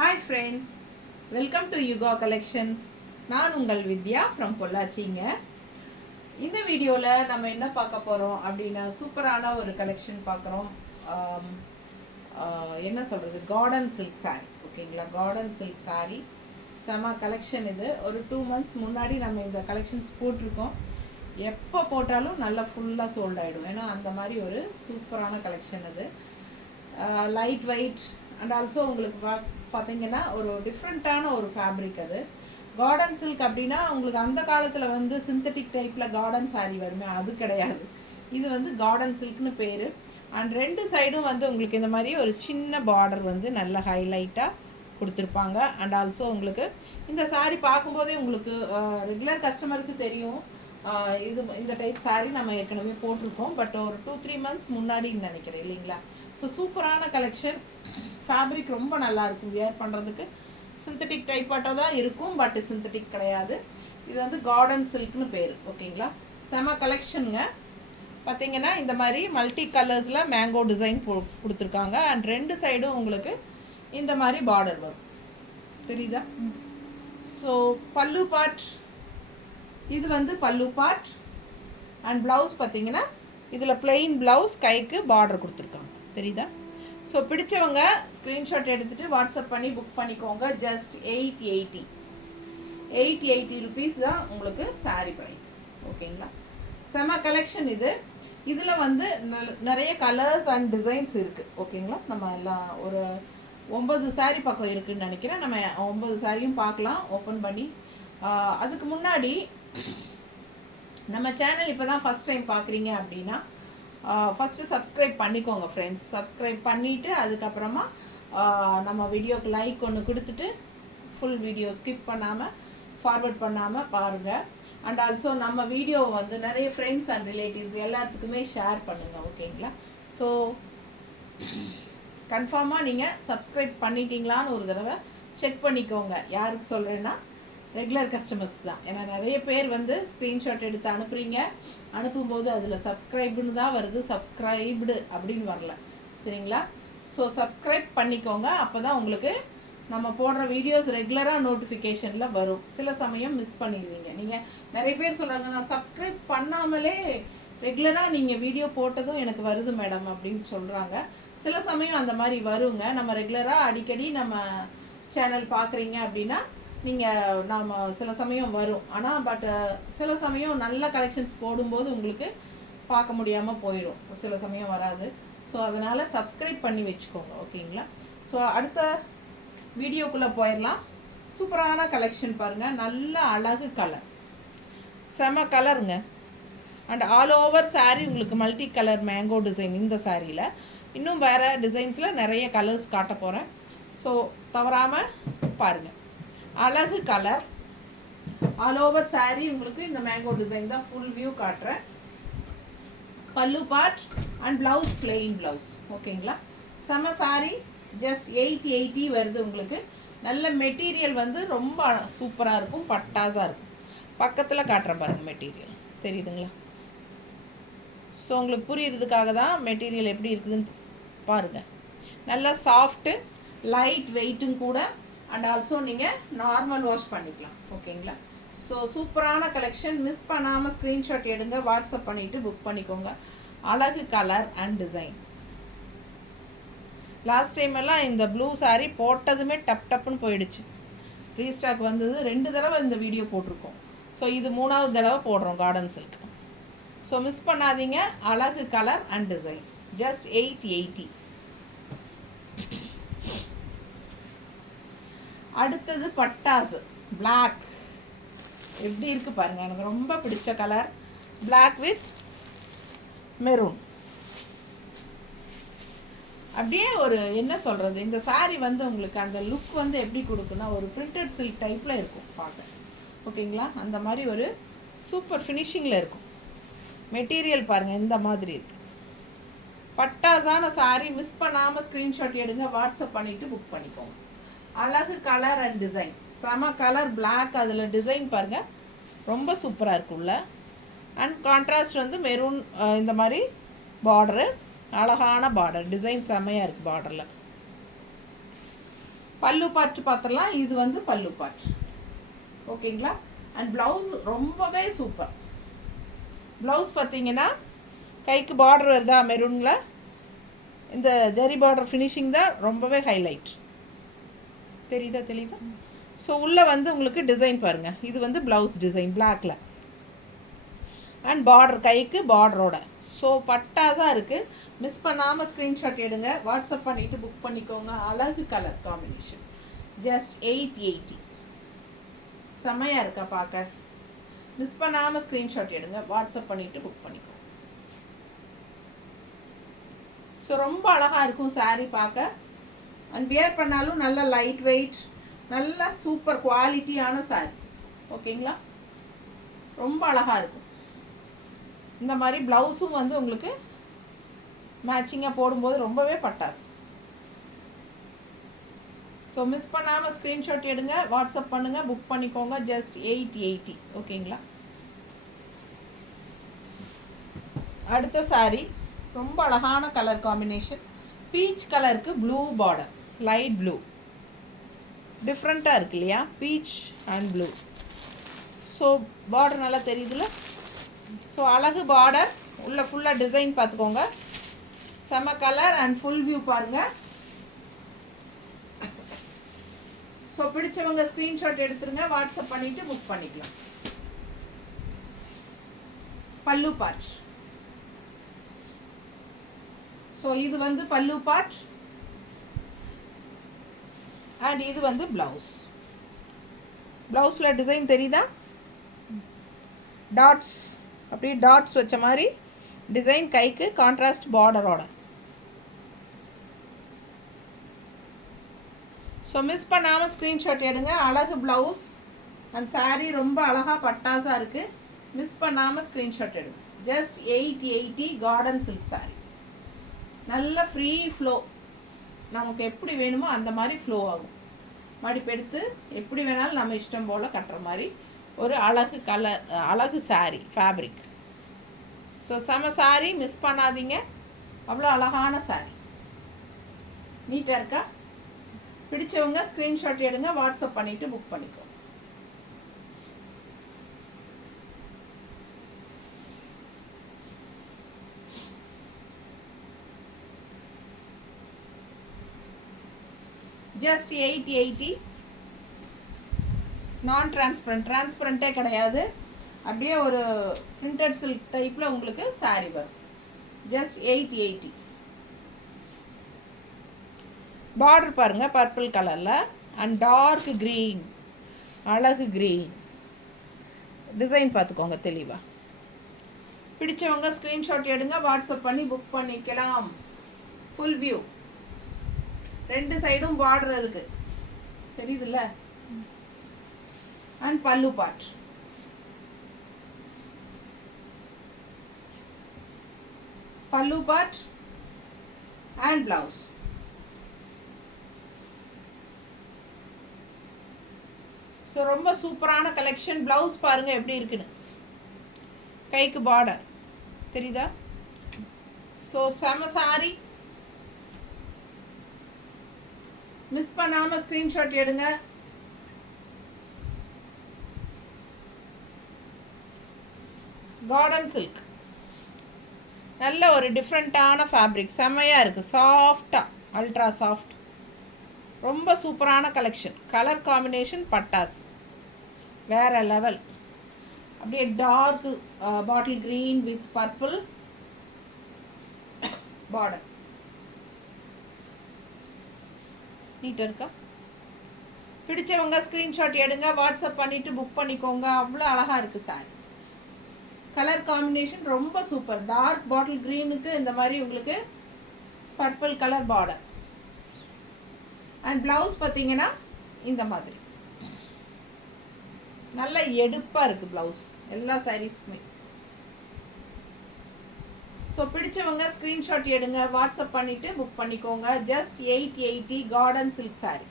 Hi friends, welcome to Yuga Collections. நான் உங்கள் வித்யா from பொள்ளாச்சிங்க. இந்த வீடியோவில் நம்ம என்ன பார்க்க போகிறோம் அப்படின்னா சூப்பரான ஒரு கலெக்ஷன் பார்க்குறோம். என்ன சொல்கிறது, கார்டன் சில்க் சாரீ. ஓகேங்களா, கார்டன் சில்க் சாரீ செம கலெக்ஷன். இது ஒரு 2 months முன்னாடி நம்ம இந்த கலெக்ஷன்ஸ் போட்டிருக்கோம். எப்போ போட்டாலும் நல்லா ஃபுல்லாக சோல்ட் ஆகிடும். ஏன்னா அந்த மாதிரி ஒரு சூப்பரான கலெக்ஷன் இது. லைட் வெயிட் அண்ட் ஆல்சோ உங்களுக்கு பார்த்தீங்கன்னா ஒரு டிஃப்ரெண்ட்டான ஒரு ஃபேப்ரிக். அது கார்டன் சில்க் அப்படின்னா உங்களுக்கு அந்த காலத்தில் வந்து சிந்தட்டிக் டைப்பில் கார்டன் சாரீ வருமே, அது கிடையாது. இது வந்து கார்டன் சில்க்னு பேர். அண்ட் 2 சைடும் வந்து உங்களுக்கு இந்த மாதிரி ஒரு சின்ன பார்டர் வந்து நல்ல ஹைலைட்டாக கொடுத்துருப்பாங்க. அண்ட் ஆல்சோ உங்களுக்கு இந்த சாரீ பார்க்கும்போதே உங்களுக்கு ரெகுலர் கஸ்டமருக்கு தெரியும். இந்த டைப் சாரீ நம்ம ஏற்கனவே போட்டிருக்கோம், பட் ஒரு 2-3 months முன்னாடின்னு நினைக்கிறேன் இல்லைங்களா. ஸோ சூப்பரான கலெக்ஷன். ஃபேப்ரிக் ரொம்ப நல்லாயிருக்கும் வியர் பண்ணுறதுக்கு. சிந்தட்டிக் டைப்பாட்டோ தான் இருக்கும், பட் சிந்தட்டிக் கிடையாது. இது வந்து கார்டன் சில்க்னு பேர். ஓகேங்களா, செம கலெக்ஷனுங்க. பார்த்தீங்கன்னா இந்த மாதிரி மல்டி கலர்ஸில் மேங்கோ டிசைன் கொடுத்துருக்காங்க. அண்ட் 2 சைடும் உங்களுக்கு இந்த மாதிரி பார்டர் வரும், தெரியுதா. ஸோ பல்லு பார்ட், இது வந்து பல்லு பார்ட். அண்ட் ப்ளவுஸ் பார்த்தீங்கன்னா இதில் பிளெயின் ப்ளவுஸ், கைக்கு பார்டர் கொடுத்துருக்காங்க, தெரியுதா. ஸோ பிடிச்சவங்க ஸ்க்ரீன்ஷாட் எடுத்துகிட்டு வாட்ஸ்அப் பண்ணி புக் பண்ணிக்கோங்க. ஜஸ்ட் 880 ருபீஸ் தான் உங்களுக்கு சாரீ ப்ரைஸ். ஓகேங்களா, செம கலெக்ஷன் இது. இதில் வந்து நிறைய கலர்ஸ் அண்ட் டிசைன்ஸ் இருக்குது. ஓகேங்களா, நம்ம எல்லாம் ஒரு 9 சாரீ பக்கம் இருக்குதுன்னு நினைக்கிறேன். நம்ம 9 சாரியும் பார்க்கலாம் ஓப்பன் பண்ணி. அதுக்கு முன்னாடி நம்ம சேனல் இப்போ தான் ஃபஸ்ட் டைம் பார்க்குறீங்க அப்படின்னா ஃபஸ்ட்டு சப்ஸ்கிரைப் பண்ணிக்கோங்க ஃப்ரெண்ட்ஸ். சப்ஸ்கிரைப் பண்ணிவிட்டு அதுக்கப்புறமா நம்ம வீடியோக்கு லைக் ஒன்று கொடுத்துட்டு ஃபுல் வீடியோ ஸ்கிப் பண்ணாமல் ஃபார்வர்ட் பண்ணாமல் பாருங்கள். அண்ட் ஆல்சோ நம்ம வீடியோ வந்து நிறைய ஃப்ரெண்ட்ஸ் அண்ட் ரிலேட்டிவ்ஸ் எல்லாத்துக்குமே ஷேர் பண்ணுங்கள். ஓகேங்களா, ஸோ கன்ஃபார்மாக நீங்கள் சப்ஸ்கிரைப் பண்ணிட்டீங்களான்னு ஒரு தடவை செக் பண்ணிக்கோங்க. யாருக்கு சொல்கிறேன்னா ரெகுலர் கஸ்டமர்ஸ் தான். ஏன்னா நிறைய பேர் வந்து ஸ்க்ரீன்ஷாட் எடுத்து அனுப்பும்போது அதில் சப்ஸ்கிரைப்னு தான் வருது, சப்ஸ்கிரைப்டு அப்படின்னு வரல, சரிங்களா. ஸோ சப்ஸ்கிரைப் பண்ணிக்கோங்க, அப்போ தான் உங்களுக்கு நம்ம போடுற வீடியோஸ் ரெகுலராக நோட்டிஃபிகேஷனில் வரும். சில சமயம் மிஸ் பண்ணிடுவீங்க. நீங்கள் நிறைய பேர் சொல்கிறாங்க, நான் சப்ஸ்கிரைப் பண்ணாமலே ரெகுலராக நீங்கள் வீடியோ போட்டதும் எனக்கு வருது மேடம் அப்படின்னு சொல்கிறாங்க. சில சமயம் அந்த மாதிரி வருங்க. நம்ம ரெகுலராக அடிக்கடி நம்ம சேனல் பார்க்குறீங்க அப்படின்னா நீங்கள் நாம் சில சமயம் வரும். ஆனால் பட் சில சமயம் நல்ல கலெக்ஷன்ஸ் போடும்போது உங்களுக்கு பார்க்க முடியாமல் போயிடும், சில சமயம் வராது. ஸோ அதனால் சப்ஸ்கிரைப் பண்ணி வச்சுக்கோங்க. ஓகேங்களா, ஸோ அடுத்த வீடியோக்குள்ளே போயிடலாம். சூப்பரான கலெக்ஷன் பாருங்கள், நல்ல அழகு கலர், செம கலருங்க. அண்ட் ஆல் ஓவர் சாரீ உங்களுக்கு மல்டி கலர் மேங்கோ டிசைன். இந்த சாரியில் இன்னும் வேறு டிசைன்ஸில் நிறைய கலர்ஸ் காட்ட போகிறேன். ஸோ தவறாமல் பாருங்கள். அழகு கலர், ஆல் ஓவர் சாரீ உங்களுக்கு இந்த மேங்கோ டிசைன் தான். ஃபுல் வியூ காட்டுறேன். பல்லு part and blouse plain blouse. ஓகேங்களா, செம சாரீ. ஜஸ்ட் 880 வருது உங்களுக்கு. நல்ல மெட்டீரியல் வந்து ரொம்ப சூப்பராக இருக்கும், பட்டாஸாக இருக்கும். பக்கத்தில் காட்டுறேன் பாருங்கள் மெட்டீரியல், தெரியுதுங்களா. ஸோ உங்களுக்கு புரியுறதுக்காக தான் மெட்டீரியல் எப்படி இருக்குதுன்னு பாருங்கள். நல்லா சாஃப்ட்டு, லைட் வெயிட்டும் கூட. அண்ட் ஆல்சோ நீங்கள் நார்மல் வாஷ் பண்ணிக்கலாம். ஓகேங்களா, ஸோ சூப்பரான கலெக்ஷன். மிஸ் பண்ணாமல் ஸ்க்ரீன்ஷாட் எடுங்க, வாட்ஸ்அப் பண்ணிவிட்டு புக் பண்ணிக்கோங்க. அழகு colour and design. Last time எல்லாம் இந்த ப்ளூ சாரீ போட்டதுமே டப்புன்னு போயிடுச்சு. ரீஸ்டாக் வந்தது. 2 தடவை இந்த வீடியோ போட்டிருக்கோம். ஸோ இது 3வது தடவை போடுறோம் கார்டன் சில்க். ஸோ மிஸ் பண்ணாதீங்க. அழகு கலர் அண்ட் டிசைன். ஜஸ்ட் 880. அடுத்தது பட்டாசு பிளாக். எப்படி இருக்குது பாருங்கள், எனக்கு ரொம்ப பிடிச்ச கலர். Black with maroon. அப்படியே ஒரு என்ன சொல்கிறது, இந்த சாரீ வந்து உங்களுக்கு அந்த லுக் வந்து எப்படி கொடுக்குன்னா ஒரு பிரிண்டட் சில்க் டைப்பில் இருக்கும் பார்க்க. ஓகேங்களா, அந்த மாதிரி ஒரு சூப்பர் ஃபினிஷிங்கில் இருக்கும். மெட்டீரியல் பாருங்கள் இந்த மாதிரி இருக்கு. பட்டாசான சாரீ. மிஸ் பண்ணாமல் ஸ்க்ரீன்ஷாட் எடுங்க, வாட்ஸ்அப் பண்ணிவிட்டு புக் பண்ணிக்கோங்க. அழகு கலர் அண்ட் டிசைன், செம கலர் பிளாக். அதில் டிசைன் பாருங்கள், ரொம்ப சூப்பராக இருக்குல்ல. அண்ட் கான்ட்ராஸ்ட் வந்து மெரூன், இந்த மாதிரி பார்டரு, அழகான பார்டர் டிசைன் செம்மையாக இருக்குது பார்டரில். பல்லு பார்ட் பார்த்துடலாம். இது வந்து பல்லு பார்ட். ஓகேங்களா? அண்ட் ப்ளவுஸ் ரொம்பவே சூப்பர். ப்ளவுஸ் பார்த்தீங்கன்னா கைக்கு பார்டர் வருதா மெரூனில், இந்த ஜரி பார்டர் ஃபினிஷிங் தான் ரொம்பவே ஹைலைட். தெரியுதா? ஸோ உள்ளே வந்து உங்களுக்கு டிசைன் பாருங்கள். இது வந்து ப்ளவுஸ் டிசைன் பிளாக்ல அண்ட் பார்டர், கைக்கு பார்டரோட. ஸோ பட்டாஸாக இருக்குது. மிஸ் பண்ணாமல் ஸ்க்ரீன்ஷாட் எடுங்க, வாட்ஸ்அப் பண்ணிவிட்டு புக் பண்ணிக்கோங்க. அழகு கலர் காம்பினேஷன். ஜஸ்ட் 880. செம்மையாக இருக்கா பார்க்க? மிஸ் பண்ணாமல் ஸ்க்ரீன்ஷாட் எடுங்க, வாட்ஸ்அப் பண்ணிவிட்டு புக் பண்ணிக்கோங்க. ஸோ ரொம்ப அழகாக இருக்கும் சாரீ பார்க்க. அண்ட் வியர் பண்ணாலும் நல்ல லைட் வெயிட், நல்ல சூப்பர் குவாலிட்டியான சாரீ. ஓகேங்களா? ரொம்ப அழகாக இருக்கும். இந்த மாதிரி ப்ளவுஸும் வந்து உங்களுக்கு மேட்சிங்காக போடும்போது ரொம்பவே பட்டாஸ். ஸோ மிஸ் பண்ணாமல் ஸ்க்ரீன்ஷாட் எடுங்க, வாட்ஸ்அப் பண்ணுங்கள், புக் பண்ணிக்கோங்க. ஜஸ்ட் 880. ஓகேங்களா? அடுத்த சாரீ ரொம்ப அழகான கலர் காம்பினேஷன். பீச் கலருக்கு ப்ளூ பார்டர், லைட் ப்ளூ. டிஃப்ரெண்ட்டாக இருக்கு இல்லையா? Beach and blue. So border நல்லா தெரியுதுல்ல? ஸோ அழகு பார்டர், உள்ள ஃபுல்லாக டிசைன் பார்த்துக்கோங்க. செம கலர் அண்ட் ஃபுல் வியூ பாருங்கள். ஸோ பிடிச்சவங்க ஸ்க்ரீன்ஷாட் எடுத்துருங்க, வாட்ஸ்அப் பண்ணிவிட்டு புக் பண்ணிக்கலாம். பல்லு பார்ட். ஸோ இது வந்து பல்லு பார்ட் அண்ட் இது வந்து ப்ளவுஸ். ப்ளவுஸில் டிசைன் தெரியுதா? டாட்ஸ், அப்படியே டாட்ஸ் வச்ச மாதிரி டிசைன், கைக்கு கான்ட்ராஸ்ட் பார்டரோட. ஸோ மிஸ் பண்ணாமல் ஸ்க்ரீன்ஷாட் எடுங்க. அழகு ப்ளவுஸ் அண்ட் சாரீ ரொம்ப அழகாக பட்டாஸாக இருக்குது. மிஸ் பண்ணாமல் ஸ்க்ரீன்ஷாட் எடுங்க. ஜஸ்ட் 880. Cotton silk sari. நல்ல ஃப்ரீ ஃப்ளோ, நமக்கு எப்படி வேணுமோ அந்த மாதிரி ஃப்ளோ ஆகும். மடிப்பெடுத்து எப்படி வேணாலும் நம்ம இஷ்டம் போல் கட்டுற மாதிரி ஒரு அழகு கலர், அழகு சாரீ ஃபேப்ரிக். ஸோ செம சாரீ, மிஸ் பண்ணாதீங்க. அவ்வளோ அழகான சாரீ. நீட்டாக இருக்கா? பிடிச்சவங்க ஸ்க்ரீன்ஷாட் எடுங்க, வாட்ஸ்அப் பண்ணிவிட்டு புக் பண்ணிக்கோ. ஜஸ்ட் 880. நான் டிரான்ஸ்பரண்ட், டிரான்ஸ்பரண்ட்டே கிடையாது. அப்படியே ஒரு பிரிண்டட் சில்க் டைப்பில் உங்களுக்கு சாரீ வரும். ஜஸ்ட் 880. பார்டர் பாருங்கள், பர்பிள் கலரில் அண்ட் டார்க் க்ரீன், அழகு க்ரீன். டிசைன் பார்த்துக்கோங்க தெளிவாக. பிடிச்சவங்க ஸ்க்ரீன்ஷாட் எடுங்க, வாட்ஸ்அப் பண்ணி புக் பண்ணிக்கலாம். ஃபுல் வியூ, ரெண்டு சைடும் பார்டர் இருக்கு, தெரியுதுல்ல? அண்ட் பல்லு பார்ட். பல்லு பார்ட் அண்ட் பிளவுஸ். ஸோ ரொம்ப சூப்பரான கலெக்ஷன். பிளவுஸ் பாருங்க எப்படி இருக்குன்னு. கைக்கு பார்டர் தெரியுதா? ஸோ செம சாரி. மிஸ் பண்ணாமல் ஸ்க்ரீன்ஷாட் எடுங்க. கார்டன் சில்க், நல்ல ஒரு டிஃப்ரெண்ட்டான ஃபேப்ரிக், செம்மையாக இருக்குது. சாஃப்டாக, அல்ட்ரா சாஃப்ட், ரொம்ப சூப்பரான கலெக்ஷன். கலர் காம்பினேஷன் பட்டாஸ் வேறு லெவல். அப்படியே dark bottle green with purple border. நீட்டாக இருக்கா? பிடிச்சவங்க ஸ்க்ரீன்ஷாட் எடுங்க, வாட்ஸ்அப் பண்ணிவிட்டு புக் பண்ணிக்கோங்க. அவ்வளோ அழகாக இருக்குது சாரி. கலர் காம்பினேஷன் ரொம்ப சூப்பர். டார்க் பாட்டில் க்ரீனுக்கு இந்த மாதிரி உங்களுக்கு purple colour border. And blouse பார்த்தீங்கன்னா இந்த மாதிரி நல்ல எடுப்பாக இருக்குது ப்ளவுஸ் எல்லா சாரீஸ்க்குமே. ஸோ பிடிச்சவங்க ஸ்க்ரீன்ஷாட் எடுங்க, வாட்ஸ்அப் பண்ணிவிட்டு புக் பண்ணிக்கோங்க. Just 880 cotton silk sari.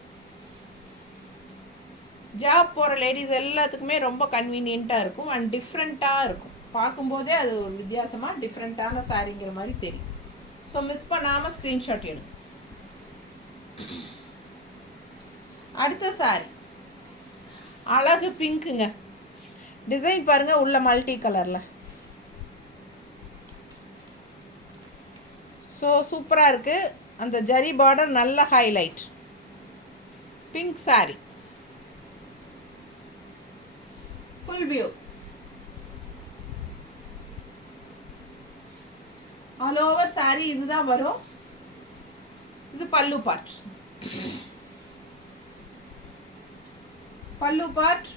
Job போகிற லேடிஸ் எல்லாத்துக்குமே ரொம்ப கன்வீனியண்ட்டாக இருக்கும் அண்ட் டிஃப்ரெண்ட்டாக இருக்கும். பார்க்கும்போதே அது ஒரு வித்தியாசமாக டிஃப்ரெண்ட்டான சாரீங்கிற மாதிரி தெரியும். ஸோ மிஸ் பண்ணாமல் ஸ்க்ரீன்ஷாட் எடுங்க. அடுத்த சாரி அழகு பிங்க்குங்க. டிசைன் பாருங்கள், உள்ள மல்டி கலரில். ஸோ சூப்பராக இருக்குது. அந்த ஜரி பார்டர் நல்ல highlight. Pink sorry, full view. All over sorry இதுதான் வரும். இது பல்லு பார்ட். பல்லு part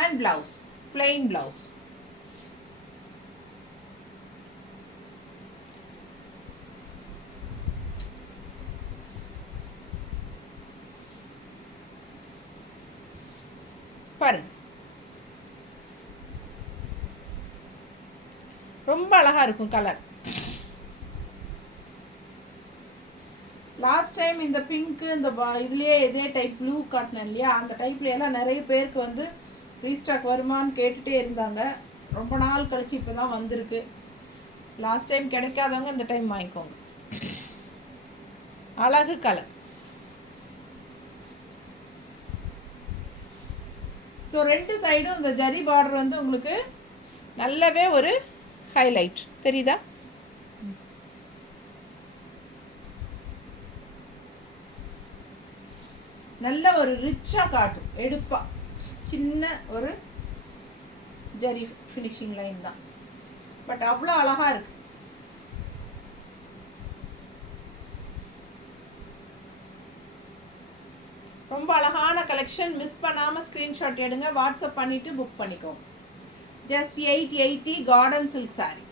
and blouse, plain blouse. பாருங்க, ரொம்ப அழகா இருக்கும் கலர். லாஸ்ட் டைம் இந்த பிங்க்கு இந்த இதுலேயே இதே டைப் ப்ளூ காட்டினேன் இல்லையா, அந்த டைப்ல எல்லாம் நிறைய பேருக்கு வந்து ரீஸ்டாக் வருமானு கேட்டுகிட்டே இருந்தாங்க. ரொம்ப நாள் கழிச்சு இப்போ தான் வந்திருக்கு. லாஸ்ட் டைம் கிடைக்காதவங்க இந்த டைம் வாங்கிக்கோங்க. அழகு கலர். ஸோ ரெண்டு சைடும் இந்த ஜரி பார்டர் வந்து உங்களுக்கு நல்லாவே ஒரு ஹைலைட் தெரியுதா? நல்ல ஒரு ரிச்சாக காட்டும். எடுப்பா சின்ன ஒரு ஜரி ஃபினிஷிங் லைன் தான், பட் அவ்வளோ அழகாக இருக்கு. ரொம்ப அழகான கலெக்ஷன். மிஸ் பண்ணாமல் ஸ்க்ரீன்ஷாட் எடுங்க, வாட்ஸ்அப் பண்ணிவிட்டு புக் பண்ணிக்கோங்க. Just 880 cotton silk sorry.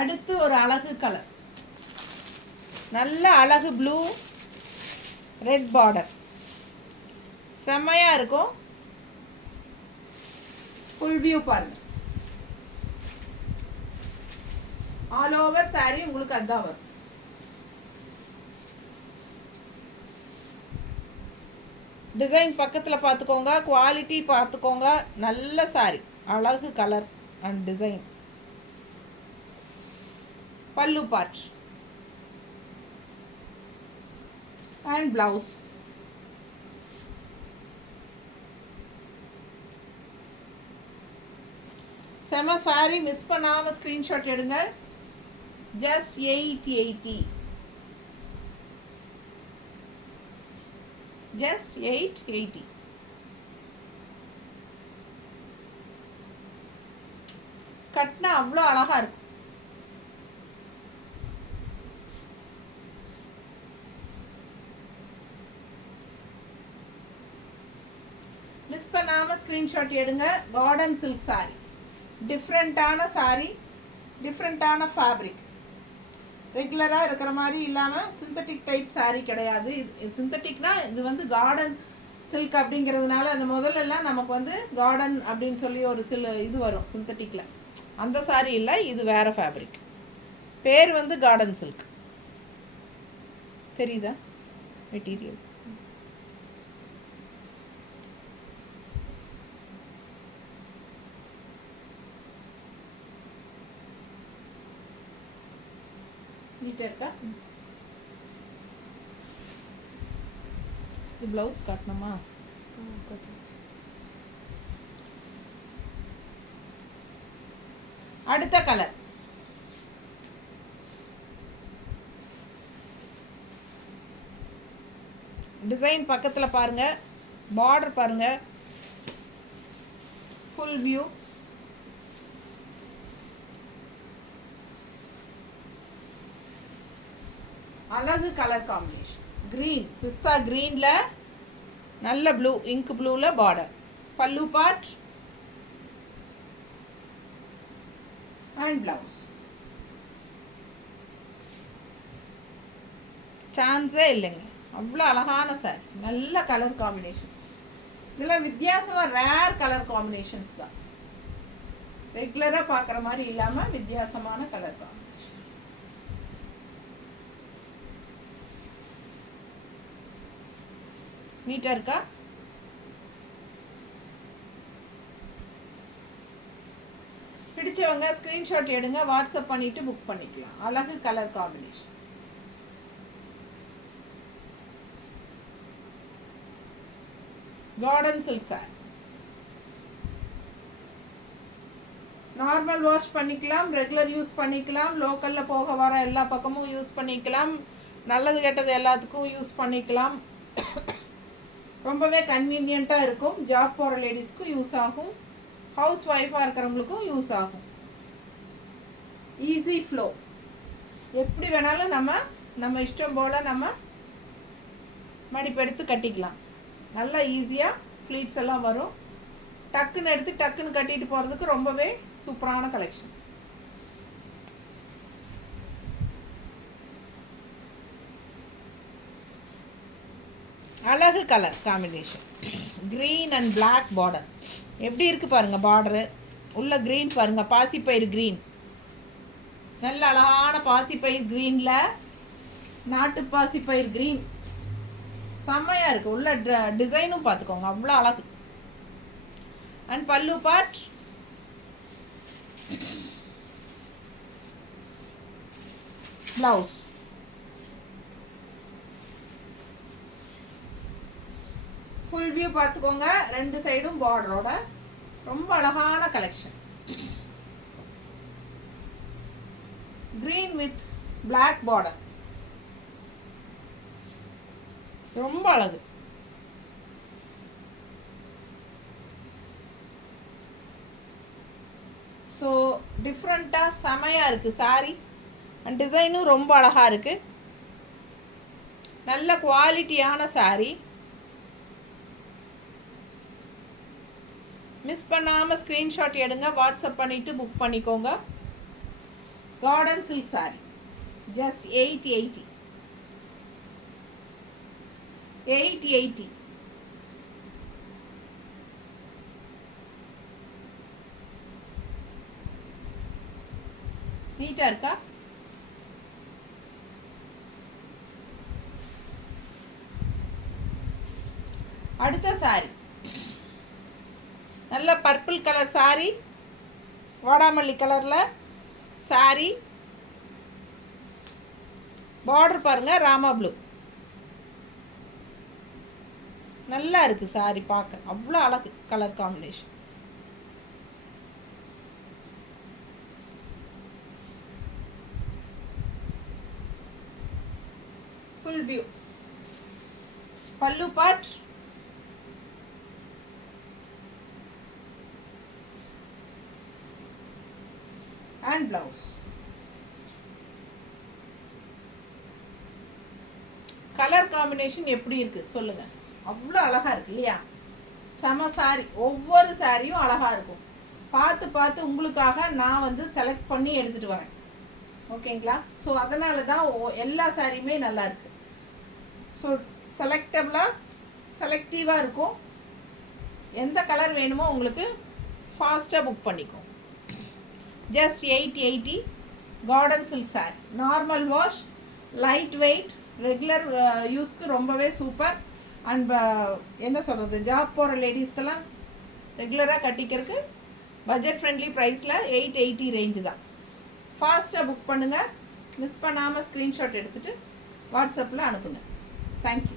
அடுத்து ஒரு அழகு கலர், நல்ல அழகு ப்ளூ ரெட் பார்டர், செம்மையா இருக்கும். ஃபுல் வியூ பாருங்க. ஆல் ஓவர் சாரி உங்களுக்கு அதான் வரும். டிசைன் பக்கத்தில் பார்த்துக்கோங்க, குவாலிட்டி பார்த்துக்கோங்க. நல்ல சாரி, அழகு கலர் அண்ட் டிசைன். பல்லு பார்ட் and blouse. செம சாரி. மிஸ் பண்ணாமல் ஸ்க்ரீன்ஷாட் எடுங்க. ஜஸ்ட் 880. ஜஸ்ட் 880. கட்டினா அவ்வளோ அழகாக இருக்கும். மிஸ் பண்ணாமல் ஸ்க்ரீன்ஷாட் எடுங்க. கார்டன் சில்க் சாரி, டிஃப்ரெண்ட்டான சாரி, டிஃப்ரெண்ட்டான ஃபேப்ரிக். ரெகுலராக இருக்கிற மாதிரி இல்லாமல் சிந்தட்டிக் டைப் சாரி கிடையாது. இது சிந்தட்டிக்னா இது வந்து கார்டன் சில்க் அப்படிங்கிறதுனால அந்த முதல்லலாம் நமக்கு வந்து கார்டன் அப்படின்னு சொல்லி ஒரு சில இது வரும் சிந்தட்டிக்கில். அந்த சாரி இல்லை, இது வேறு ஃபேப்ரிக். பேர் வந்து கார்டன் சில்க். தெரியுதா மெட்டீரியல்? நீட்டாக இருக்கா? இது ப்ளவுஸ் காட்டணுமா? அடுத்த கலர் டிசைன் பக்கத்தில் பாருங்க, பார்டர் பாருங்க, ஃபுல் வியூ. அழகு கலர் காம்பினேஷன். கிரீன், பிஸ்தா கிரீன்ல நல்ல ப்ளூ, இங்க் ப்ளூல பார்டர். பல்லு பார்ட் அண்ட் பிளவுஸ். சான்ஸே இல்லைங்க, அவ்வளோ அழகான சாரி. நல்ல கலர் காம்பினேஷன். இதெல்லாம் வித்தியாசமாக ரேர் கலர் காம்பினேஷன்ஸ் தான். ரெகுலராக பார்க்குற மாதிரி இல்லாமல் வித்தியாசமான கலர் காம்பினேஷன். நீட்டாக இருக்கா? பிடிச்சவங்க ஸ்க்ரீன்ஷாட் எடுங்க, வாட்ஸ்அப் பண்ணிவிட்டு புக் பண்ணிக்கலாம். அழகு colour combination. Garden silk sir. Normal wash பண்ணிக்கலாம், ரெகுலர் யூஸ் பண்ணிக்கலாம், லோக்கலில் போக வர எல்லா பக்கமும் யூஸ் பண்ணிக்கலாம், நல்லது கெட்டது எல்லாத்துக்கும் யூஸ் பண்ணிக்கலாம். ரொம்பவே கன்வீனியண்ட்டாக இருக்கும். ஜாப் போகிற லேடிஸ்க்கும் யூஸ் ஆகும், ஹவுஸ் ஒய்ஃபாக இருக்கிறவங்களுக்கும் யூஸ் ஆகும். Easy flow. எப்படி வேணாலும் நம்ம இஷ்டம் போல் நம்ம மடிப்பெடுத்து கட்டிக்கலாம். நல்லா ஈஸியாக ப்ளீட்ஸ் எல்லாம் வரும். டக்குன்னு எடுத்து டக்குன்னு கட்டிட்டு போகிறதுக்கு ரொம்பவே சூப்பரான கலெக்ஷன். அழகு colour combination. Green and black border. எப்படி இருக்குது பாருங்கள் பார்டரு. உள்ள க்ரீன் பாருங்கள், பாசிப்பயிறு க்ரீன். நல்ல அழகான பாசிப்பயிர் க்ரீனில் நாட்டு பாசிப்பயிர் க்ரீன் செம்மையாக இருக்குது. உள்ள டிசைனும் பார்த்துக்கோங்க, அவ்வளோ அழகு. அண்ட் பல்லு பார்ட் பிளவுஸ். ஃபுல் வியூ பார்த்துக்கோங்க, ரெண்டு சைடும் பார்டரோட. ரொம்ப அழகான collection. Green with black border, ரொம்ப அழகு. ஸோ டிஃப்ரெண்ட்டாக செமையாக இருக்குது சாரீ. அண்ட் டிசைனும் ரொம்ப அழகாக இருக்குது. நல்ல குவாலிட்டியான சாரீ. மிஸ் பண்ணாமல் ஸ்க்ரீன்ஷாட் எடுங்க, வாட்ஸ்அப் பண்ணிவிட்டு புக் பண்ணிக்கோங்க. Garden silk sari just 880. 880. நீட்டாக இருக்கா? அடுத்த சாரி நல்ல பர்பிள் கலர் சாரி, வாடாமல்லி கலரில் சாரி. பார்டர் பாருங்கள், ராமா ப்ளூ. நல்லா இருக்குது சாரி பார்க்க, அவ்வளோ அழகு colour combination. Full view. Pallu part and blouse. Colour combination எப்படி இருக்குது சொல்லுங்கள். அவ்வளோ அழகாக இருக்குது இல்லையா? செம சாரி. ஒவ்வொரு சாரியும் அழகாக இருக்கும். பார்த்து பார்த்து உங்களுக்காக நான் வந்து செலக்ட் பண்ணி எடுத்துகிட்டு வரேன். ஓகேங்களா? ஸோ அதனால தான் எல்லா சாரியுமே நல்லா இருக்குது. ஸோ செலக்டிவாக இருக்கும். எந்த கலர் வேணுமோ உங்களுக்கு ஃபாஸ்ட்டாக புக் பண்ணிக்கோ. Just 880. Cotton silk sari. Normal wash, light weight, regular யூஸ்க்கு ரொம்பவே சூப்பர். அண்ட் என்ன சொல்கிறது, ஜாப் போகிற லேடிஸ்க்கெல்லாம் ரெகுலராக கட்டிக்கிறதுக்கு பட்ஜெட் ஃப்ரெண்ட்லி ப்ரைஸில் 880 ரேஞ்சு தான். ஃபாஸ்ட்டாக புக் பண்ணுங்கள். மிஸ் பண்ணாமல் ஸ்க்ரீன்ஷாட் எடுத்துகிட்டு வாட்ஸ்அப்பில் அனுப்புங்க. தேங்க்யூ.